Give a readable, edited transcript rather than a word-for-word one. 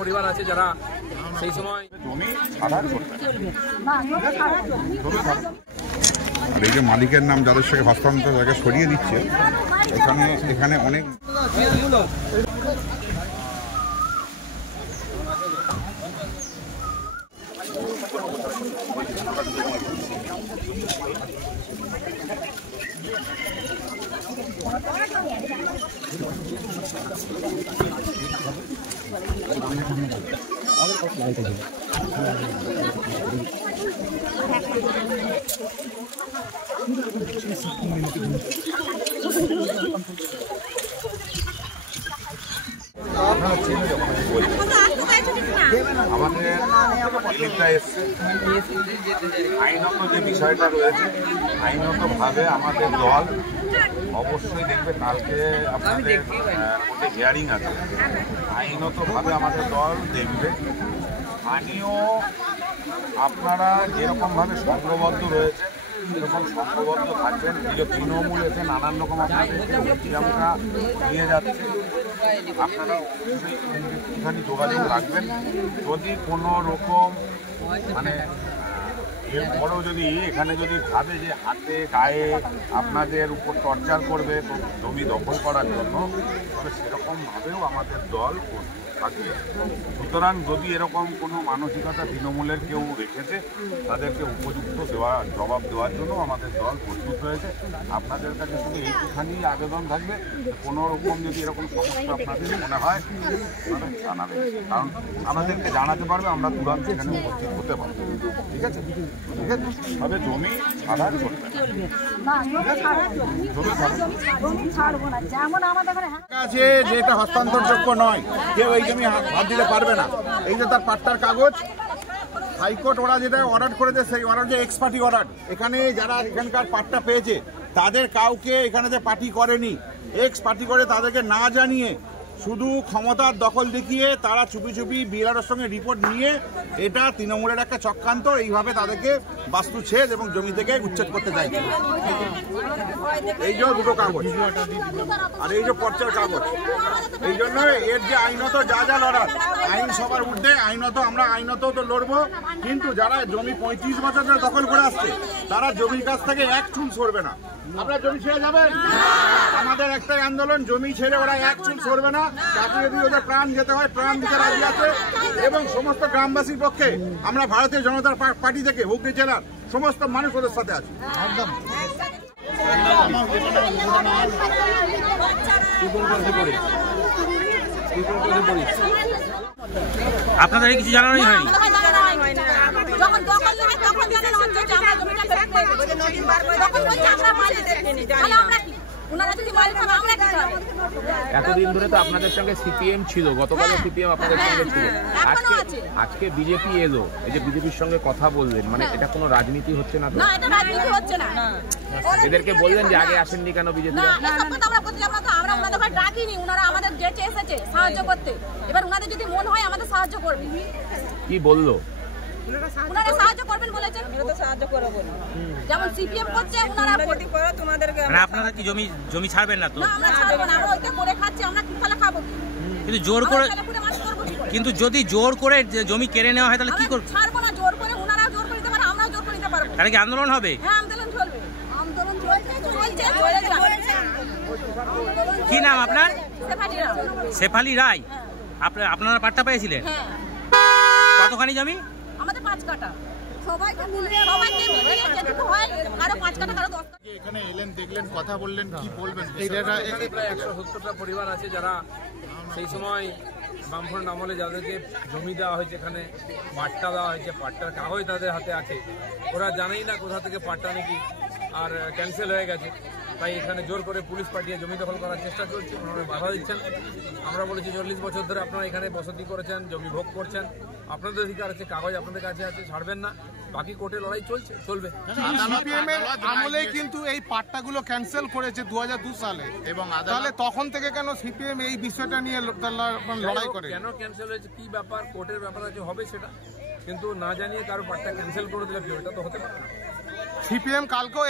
পরিবার আছে যারা সেই সময় জমি ছাড়ার করতে আর এই যে মালিকের নাম যাদের সাথে হস্তান্তর তাকে সরিয়ে দিচ্ছে এখানে অনেক আমাদের এসছে আইনত যে বিষয়টা রয়েছে আইনতভাবে আমাদের দল অবশ্যই দেখবে কালকে আপনাদের কোর্টে হিয়ারিং আছে আইনতভাবে আমাদের দল দেখবে স্থানীয় আপনারা যেরকমভাবে সংঘবদ্ধ রয়েছে সেরকম সংঘবদ্ধ থাকবেন তৃণমূল এসে নানান রকম আপনাদের আমরা নিয়ে যাচ্ছে আপনারা একটুখানি যোগাযোগ রাখবেন যদি কোনো রকম মানে এরপরেও যদি এখানে যদি ভাবে যে হাতে গায়ে আপনাদের উপর টর্চার করবে জমি দখল করার জন্য তবে সেরকমভাবেও আমাদের দল থাকবে সুতরাং যদি এরকম কোনো মানসিকতা তৃণমূলের কেউ রেখেছে তাদেরকে উপযুক্ত জবাব দেওয়ার জন্য আমাদের দল প্রস্তুত রয়েছে আপনাদের কাছে শুধু এইটুখানি আবেদন থাকবে কোনো রকম যদি এরকম সমস্যা আপনাদের মনে হয় আপনারা জানাবেন কারণ আমাদেরকে জানাতে পারবে আমরা তুরন্ত সেখানে উপস্থিত হতে পারবো ঠিক আছে তবে জমি ছাড়ার করতে আছে যে এটা হস্তান্তরযোগ্য নয় কেউ এই জমি হাত দিতে পারবে না এই যে তার পাট্টার কাগজ হাইকোর্ট ওরা যেটা অর্ডার করেছে সেই অর্ডার যে এক্স পার্টি অর্ডার এখানে যারা এখানকার পাট্টা পেয়েছে তাদের কাউকে এখানে যে পার্টি করেনি এক্স পার্টি করে তাদেরকে না জানিয়ে শুধু ক্ষমতার দখল দেখিয়ে তারা চুপি চুপি বিএলআরওর সঙ্গে রিপোর্ট নিয়ে এটা তৃণমূলের একটা চক্রান্ত এইভাবে তাদেরকে বাস্তুচ্ছেদ এবং জমি থেকে উচ্ছেদ করতে চাইছে এই যে দুটো কাগজ আর এই যে পর্চার কাগজ এই জন্য এর যে আইনত যা লড়ার আইন সবার ঊর্ধ্বে আমরা আইনত তো লড়বো কিন্তু যারা জমি 35 বছর ধরে দখল করে আসছে তারা জমির কাছ থেকে এক চুল সরবে না আপনারা জমি ছেড়ে যাবেন আমাদের একটাই আন্দোলন জমি ছেড়ে ওরা এক চুল সরবে না তাকে যদি ওদের প্রাণ যেতে হয় প্রাণ দিতে রাজি আছে এবং সমস্ত গ্রামবাসীর পক্ষে আমরা ভারতীয় জনতা পার্টি থেকে হুগলি জেলার সমস্ত মানুষ ওদের সাথে আছে একদম আপনাদের কিছু জানানোই হয়নি যখন দখল নেবে তখন জানেন অঞ্চল আমরা জমিটা ফেরত করে দেব তখন বলছে আমরা মালিক তাহলে আমরা কি ওনারা যদি মালিক হবে আমরা কি করব এতদিন ধরে তো আপনাদের সঙ্গে সিপিএম ছিল গতকালও সিপিএম আপনাদের সঙ্গে ছিল আজকে বিজেপি এলো এই যে বিজেপির সঙ্গে কথা বললেন মানে এটা কোনো রাজনীতি হচ্ছে না তো না এটা রাজনীতি হচ্ছে না এদেরকে বললেন যে আগে আসেননি কেন বিজেপি না এসব কথা আমরা বলছিলাম না তো আমরা ওনাদের ঘরে ডাকিনি ওনারা আমাদের গেটে এসেছে সাহায্য করতে এবার ওনাদের যদি মন হয় আমাদের সাহায্য করবে কি বললো ওনারা সাহায্য করবেন বলেছেন আমরা তো সাহায্য করব বলি যেমন সিপিএম করছে ওনারা যদি করে তোমাদেরকে মানে আপনারা কি জমি ছাড়বেন না তো না আমরা ছাড়ব না আমরা ওইটা করে খাচ্ছি আমরা কি ফলে খাবো কিন্তু জোর করে কিন্তু যদি জোর করে জমি কেড়ে নেওয়া হয় তাহলে কি করব ছাড়ব না জোর করে ওনারাও জোর করে দিতে পারে আমরাও জোর করে দিতে পারবো তাহলে কি আন্দোলন হবে হ্যাঁ আন্দোলন চলবে কি নাম আপনার শেফালি রায় শেফালি রায় আপনারা পাট্টা পেয়েছিলেন হ্যাঁ কতখানি জমি আমাদের 5 কাঠা সবাইকে মিলিয়ে যেটুকু হয় কারো 5 কাঠা কারো 10 কাঠা এখানে এলেন দেখলেন কথা বললেন কি বলবেন এখানে প্রায় 170টা পরিবার আছে যারা সেই সময় বামফ্রন্ট আমলে যাদেরকে জমি দেওয়া হয়েছে এখানে পাট্টা দেওয়া হয়েছে পাট্টার কাগজ তাদের হাতে আছে ওরা জানেই না কোথা থেকে পাট্টা নাকি আর ক্যান্সেল হয়ে গেছে তাই এখানে জোর করে পুলিশ পাঠিয়ে জমি দখল করার চেষ্টা চলছে ওনারা বাধা দিচ্ছেন আমরা বলেছি 40 বছর ধরে আপনারা এখানে বসতি করেছেন জমি ভোগ করছেন আপনাদের অধিকার আছে কাগজ আপনাদের কাছে আছে ছাড়বেন না বাকি কোর্টে লড়াই চলবে আমলে কিন্তু এই পাট্টাগুলো ক্যান্সেল করেছে 2002 সালে এবং তাহলে তখন থেকে কেন সিপিএম এই বিষয়টা নিয়ে লড়াই করে কেন ক্যান্সেল হয়েছে কি ব্যাপার কোর্টের ব্যাপার আছে হবে সেটা কিন্তু না জানিয়ে কারো পাট্টা ক্যান্সেল করে দিলে এটা তো হতে পারে না সিপিএম কালকেও